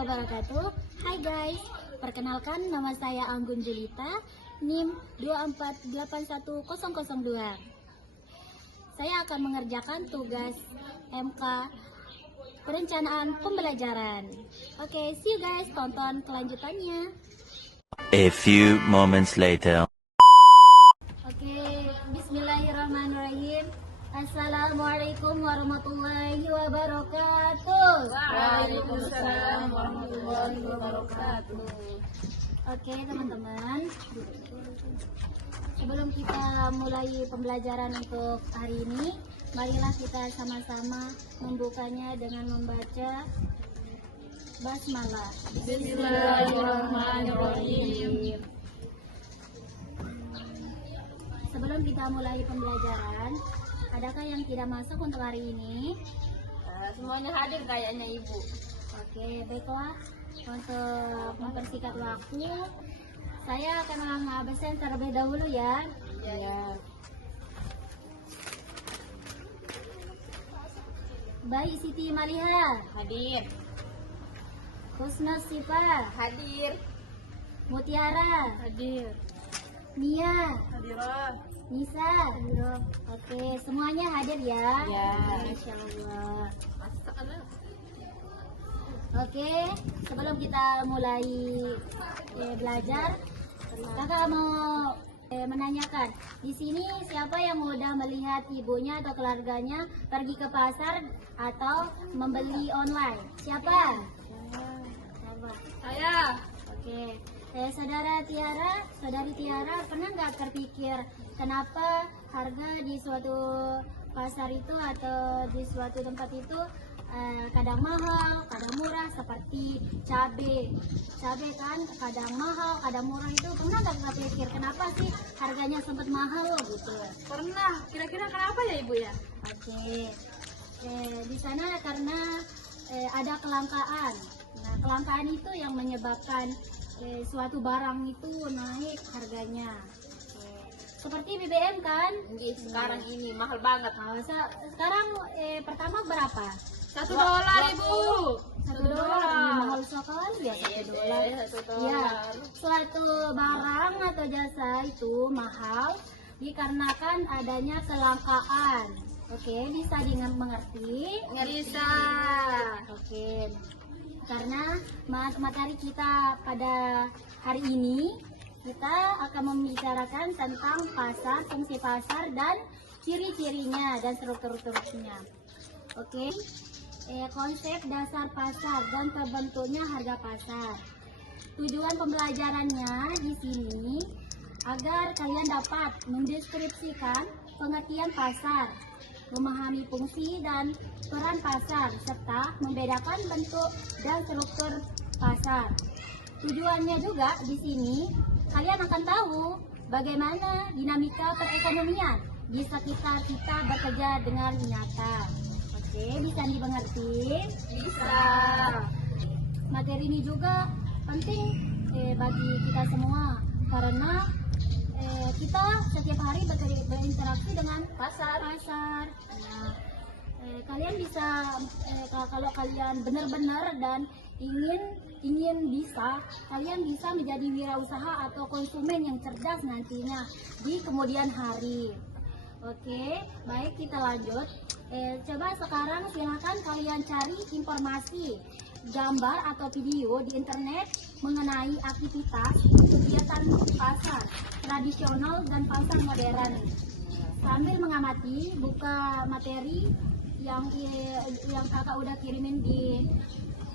wabarakatuh. Hai guys, perkenalkan nama saya Anggun Julita, NIM 2481002. Saya akan mengerjakan tugas MK Perencanaan Pembelajaran. Oke, see you guys, tonton kelanjutannya. A few moments later. Oke, bismillahirrahmanirrahim. Assalamualaikum warahmatullahi wabarakatuh. Waalaikumsalam warahmatullahi wabarakatuh. Oke teman-teman, sebelum kita mulai pembelajaran untuk hari ini, marilah kita sama-sama membukanya dengan membaca basmalah. Bismillahirrahmanirrahim. Sebelum kita mulai pembelajaran, adakah yang tidak masuk untuk hari ini? Semuanya hadir kayaknya Ibu. Oke, baiklah. Untuk mempersingkat waktu, saya akan mengabsen terlebih dahulu ya. Ya. Baik Siti Maliha, Hadir. Husna Sifa, Hadir. Mutiara, Hadir. Nia, Hadirah. Nisa. Oke, semuanya hadir ya. Ya. Masya Allah. Masak ada. Oke, sebelum kita mulai belajar, kakak mau menanyakan, di sini siapa yang udah melihat ibunya atau keluarganya pergi ke pasar atau membeli online? Siapa? Siapa? Saya. Oke, saudari Tiara, pernah nggak terpikir kenapa harga di suatu pasar itu atau di suatu tempat itu kadang mahal, kadang murah, seperti cabai kan kadang mahal, kadang murah, itu pernah nggak terpikir kenapa sih harganya sempat mahal gitu? Pernah. Kira-kira kenapa ya Ibu ya? Oke, di sana karena ada kelangkaan. Nah, kelangkaan itu yang menyebabkan suatu barang itu naik harganya. Seperti BBM kan? Sekarang ini mahal banget. Nah, sekarang pertama berapa? $1 Ibu. $1. Mahal sekali ya $1. $1. Ya, suatu barang atau jasa itu mahal dikarenakan adanya kelangkaan. Oke, bisa mengerti? Bisa. Oke, karena materi kita pada hari ini, kita akan membicarakan tentang pasar, fungsi pasar, dan ciri-cirinya dan struktur-strukturnya. Oke, konsep dasar pasar dan terbentuknya harga pasar. Tujuan pembelajarannya di sini agar kalian dapat mendeskripsikan pengertian pasar, memahami fungsi dan peran pasar, serta membedakan bentuk dan struktur pasar. Tujuannya juga di sini kalian akan tahu bagaimana dinamika perekonomian di sekitar kita bekerja dengan nyata. Oke, bisa dimengerti? Bisa. Materi ini juga penting bagi kita semua karena kita setiap hari berinteraksi dengan pasar. Nah, kalian bisa kalau kalian benar-benar dan kalian bisa menjadi wirausaha atau konsumen yang cerdas nantinya di kemudian hari. Oke, baik, kita lanjut. Coba sekarang silahkan kalian cari informasi, gambar atau video di internet mengenai aktivitas kegiatan pasar tradisional dan pasar modern. Sambil mengamati, buka materi yang kakak udah kirimin di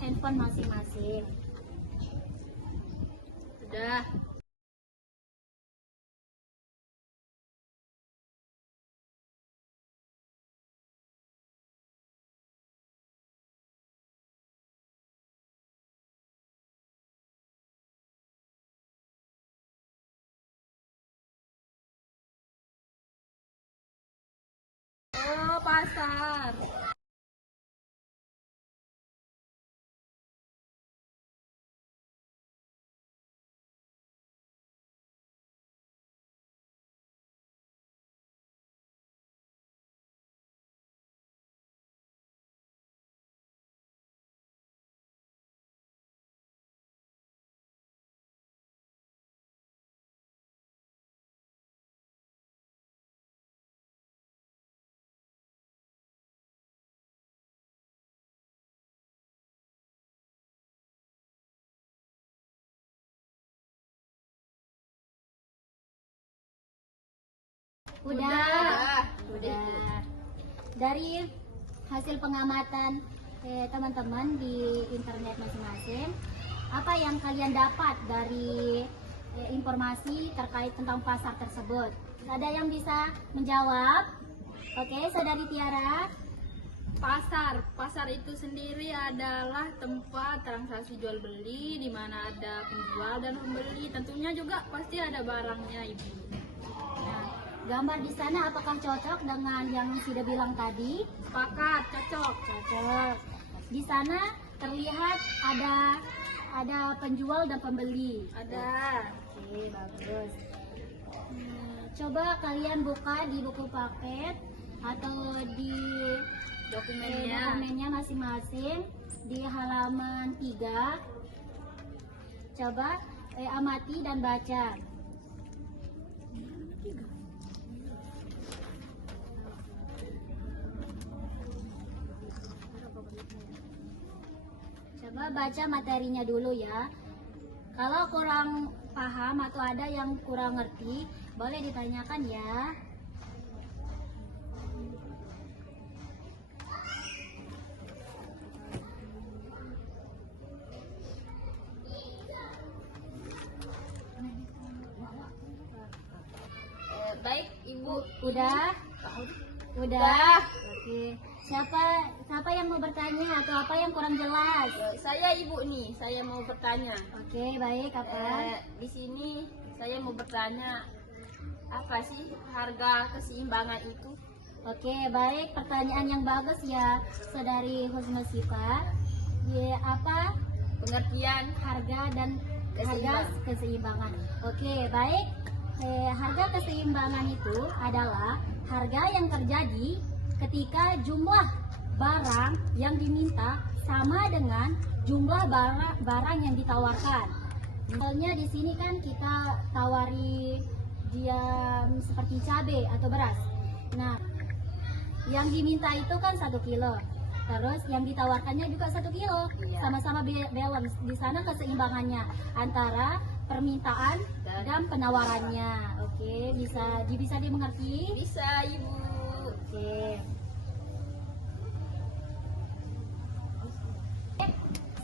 handphone masing-masing. Sudah. Oh, pasar. Udah. Dari hasil pengamatan teman-teman di internet masing-masing, apa yang kalian dapat dari informasi terkait tentang pasar tersebut? Ada yang bisa menjawab? Oke, Saudari Tiara. Pasar itu sendiri adalah tempat transaksi jual beli di mana ada penjual dan pembeli. Tentunya juga pasti ada barangnya, Ibu. Nah, gambar di sana apakah cocok dengan yang sudah bilang tadi? Sepakat, cocok. Cocok. Di sana terlihat ada penjual dan pembeli. Ada. Oke, bagus. Coba kalian buka di buku paket atau di dokumennya masing-masing di halaman 3. Coba amati dan baca. Coba baca materinya dulu ya. Kalau kurang paham atau ada yang kurang ngerti, boleh ditanyakan ya. Baik, Ibu. Udah? Udah. Oke. Siapa yang mau bertanya atau apa yang kurang jelas? Saya Ibu nih, saya mau bertanya. Oke, baik, apa? Di sini saya mau bertanya, apa sih harga keseimbangan itu? Oke, baik, pertanyaan yang bagus ya, Saudari Husnusifah. Ya, apa Pengertian harga dan harga Keseimbangan. keseimbangan? Oke, baik. Harga keseimbangan itu adalah harga yang terjadi ketika jumlah barang yang diminta sama dengan jumlah barang yang ditawarkan. Misalnya di sini kan kita tawari dia seperti cabai atau beras. Nah, yang diminta itu kan 1 kilo. Terus yang ditawarkannya juga 1 kilo. Iya. Sama-sama balance. Di sana keseimbangannya antara permintaan dan penawarannya. Oke, bisa dimengerti? Bisa, Ibu. Oke.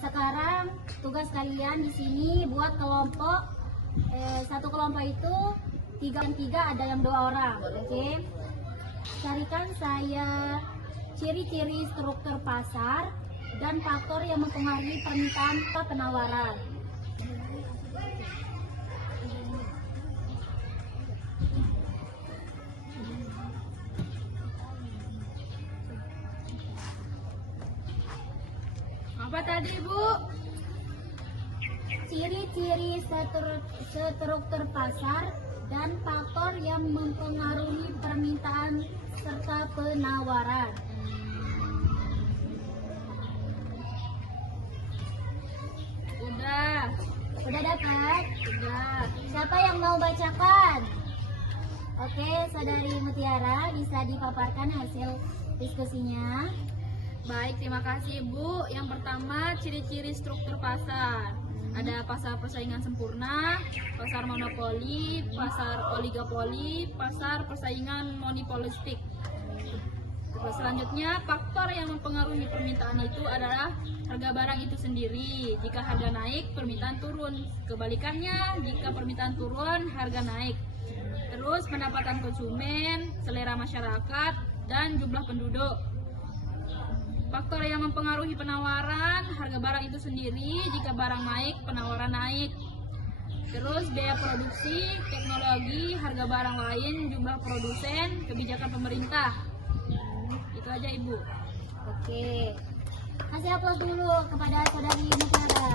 Sekarang tugas kalian di sini buat kelompok. Satu kelompok itu 3 ada yang 2 orang. Oke. Carikan saya ciri-ciri struktur pasar dan faktor yang mempengaruhi permintaan atau penawaran. Apa tadi, Bu? Ciri-ciri struktur pasar dan faktor yang mempengaruhi permintaan serta penawaran. Udah. Udah dapat? Udah. Siapa yang mau bacakan? Oke, Saudari Mutiara, bisa dipaparkan hasil diskusinya. Baik, terima kasih, Bu. Yang pertama, ciri-ciri struktur pasar. Ada pasar persaingan sempurna, pasar monopoli, pasar oligopoli, pasar persaingan monopolistik. Terus selanjutnya, faktor yang mempengaruhi permintaan itu adalah harga barang itu sendiri. Jika harga naik, permintaan turun. Kebalikannya, jika permintaan turun, harga naik. Terus pendapatan konsumen, selera masyarakat, dan jumlah penduduk. Faktor yang mempengaruhi penawaran, harga barang itu sendiri. Jika barang naik, penawaran naik. Terus biaya produksi, teknologi, harga barang lain, jumlah produsen, kebijakan pemerintah. Itu aja, Ibu. Oke. Kasih aplaus dulu kepada Saudari Mutiara.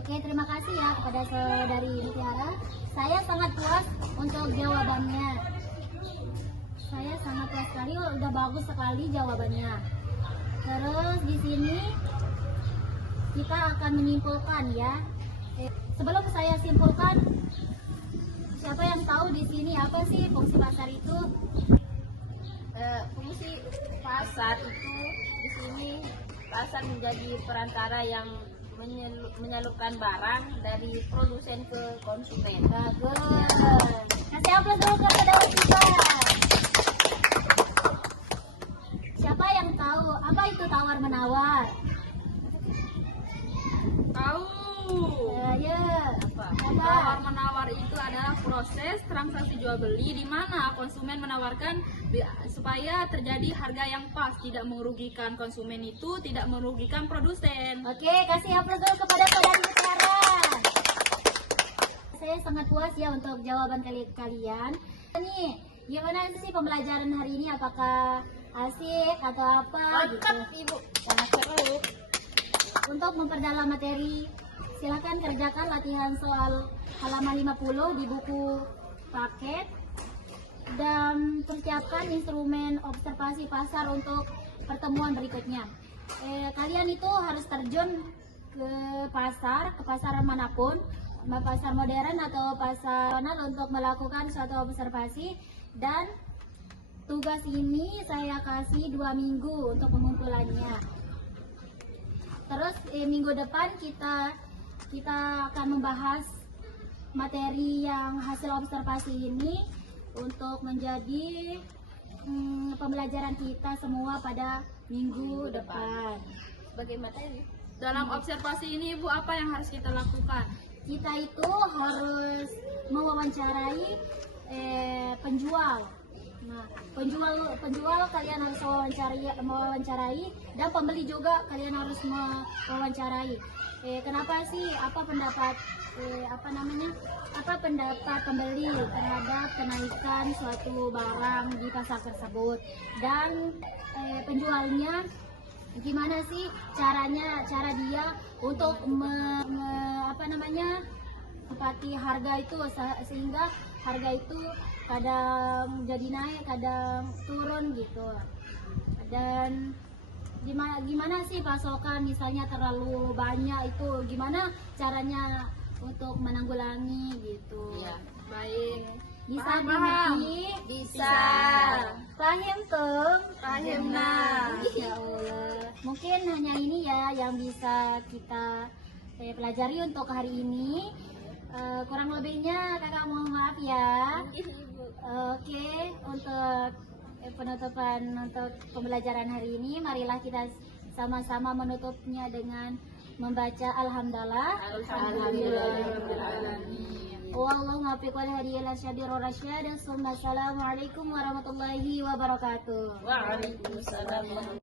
Oke, terima kasih ya kepada Saudari Mutiara. Saya sangat puas untuk jawabannya. Saya sangat puas sekali, udah bagus sekali jawabannya. Terus di sini kita akan menyimpulkan ya. Sebelum saya simpulkan, siapa yang tahu di sini apa sih fungsi pasar itu? Fungsi pasar itu di sini pasar menjadi perantara yang menyalurkan barang dari produsen ke konsumen. Bagus. Kasih aplaus dulu kepada Wasifa. Siapa yang tahu apa itu tawar menawar? Tahu. Ya. Tawar Apa? menawar itu adalah proses transaksi jual beli di mana konsumen menawarkan supaya terjadi harga yang pas, tidak merugikan konsumen itu, tidak merugikan produsen. Oke, kasih aplaus dulu kepada Saudari Sarah. Saya sangat puas ya untuk jawaban kalian. Nih, gimana sih pembelajaran hari ini? Apakah asik atau apa gitu? Mantap Ibu, sangat seru. Untuk memperdalam materi, silakan kerjakan latihan soal halaman 50 di buku paket dan persiapkan instrumen observasi pasar untuk pertemuan berikutnya. Kalian itu harus terjun ke pasar manapun, pasar modern atau pasar tradisional untuk melakukan suatu observasi, dan tugas ini saya kasih 2 minggu untuk pengumpulannya. Terus minggu depan kita akan membahas materi yang hasil observasi ini untuk menjadi pembelajaran kita semua pada minggu depan. Sebagai materi. Dalam observasi ini Ibu, apa yang harus kita lakukan? Kita itu harus mewawancarai penjual. Nah, penjual kalian harus mewawancarai, dan pembeli juga kalian harus mewawancarai. Kenapa sih? Apa pendapat pembeli terhadap kenaikan suatu barang di pasar tersebut, dan penjualnya gimana sih cara dia untuk tepati harga itu, sehingga harga itu kadang jadi naik, kadang turun gitu. Dan gimana sih pasokan, misalnya terlalu banyak, itu gimana caranya untuk menanggulangi gitu. Iya. Baik. Bisa Paham. dimengerti? Bisa. Paham tum? Paham, nah. Ya Allah. Mungkin hanya ini ya yang bisa kita pelajari untuk hari ini. Kurang lebihnya kakak mohon maaf ya. Oke, untuk penutupan untuk pembelajaran hari ini, marilah kita sama-sama menutupnya dengan membaca alhamdulillah. Wallahumma fiq wal hadi ila syadir rasyad. Assalamualaikum warahmatullahi wabarakatuh. Waalaikumsalam.